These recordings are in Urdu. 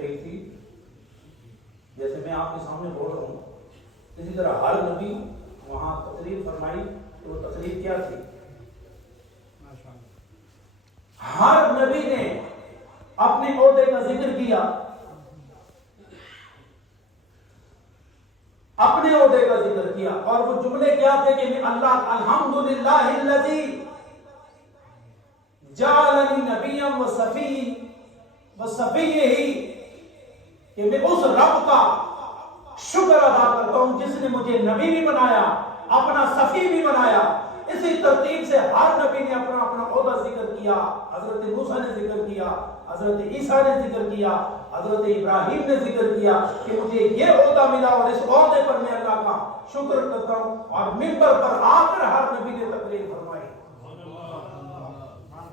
رہی تھی جیسے میں آپ کے سامنے بول رہا ہوں، اسی طرح ہر نبی وہاں تقریر فرمائی تو وہ تقریر کیا تھی؟ ہر نبی نے اپنے عہدے کا ذکر کیا، اپنے عہدے کا ذکر کیا، اور وہ جملے کیا تھے کہ میں اللہ الحمدللہ الذی جعلنی نبیا وصفیہ، کہ میں اس رب کا شکر ادا کرتا ہوں جس نے مجھے نبی بھی بنایا، اپنا صفی بھی بنایا۔ اسی ترتیب سے ہر نبی نے اپنا اپنا عہدہ ذکر کیا۔ حضرت موسیٰ نے ذکر کیا، حضرت عیسیٰ نے ذکر کیا، حضرت ابراہیم نے ذکر کیا کہ مجھے یہ عہدہ ملا اور اس عہدے پر میں اللہ کا شکر کرتا ہوں، اور منبر پر آ کر ہر نبی نے تقریر فرمائی۔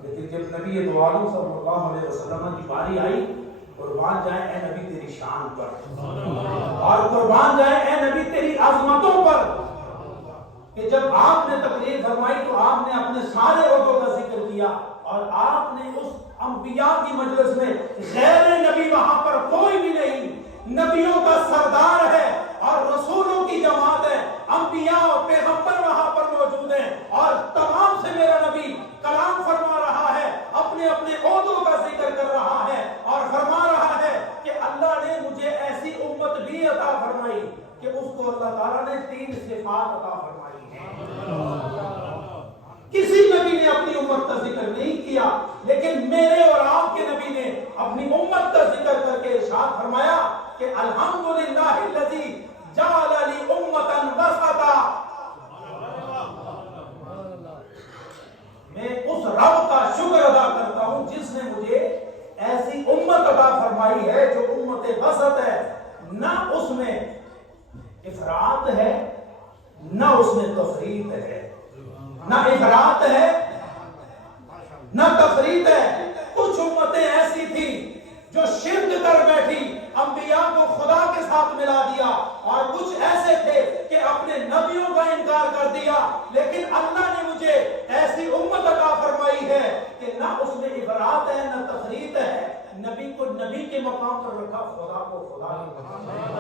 لیکن جب نبی دو عالم صلی اللہ علیہ وسلم کی باری آئی، قربان جائیں اے نبی تیری شان پر، اور قربان جائیں اے نبی تیری عظمتوں پر، کہ جب آپ نے تقریر فرمائی تو آپ نے اپنے سارے عہدوں کا ذکر کیا، اور آپ نے اس انبیاء کی مجلس میں غیر نبی وہاں پر کوئی بھی نہیں، نبیوں کا سردار ہے اور رسولوں کی جماعت ہے، انبیاء اور پیغمبر وہاں پر موجود ہیں، اور تمام سے میرا نبی کلام فرما رہا ہے، اپنے اپنے عہدوں کا ذکر کر رہا ہے، اور فرما رہا ہے کہ اللہ نے مجھے ایسی امت بھی عطا فرمائی کہ اس کو اللہ تعالیٰ نے 3 صفات عطا فرمائی ہیں۔ کسی نبی نے اپنی امت کا ذکر نہیں کیا، لیکن میرے اور آپ کے نبی نے اپنی امت کا ذکر کر کے ارشاد فرمایا کہ الحمدللہ الذی جعل لی امتا وسطا، میں اس رب کا شکر ادا کرتا ہوں جس نے مجھے ایسی امت عطا فرمائی ہے جو امت وسط ہے، نہ اس میں افراط ہے نہ اس میں تفریط ہے، نہ افراط ہے نہ تفریط ہے۔ کچھ امتیں ایسی تھیں جو شرک کر بیٹھی، انبیاء کو خدا کے ساتھ ملا دیا، اور کچھ ایسے تھے کہ اپنے نبیوں کا انکار کر دیا، لیکن اللہ نے مجھے ایسی امت عطا فرمائی ہے کہ نہ اس میں افراط ہے نہ تفریط ہے، نبی کو نبی کے مقام پر رکھا، خدا کو خدا کے مقام پر۔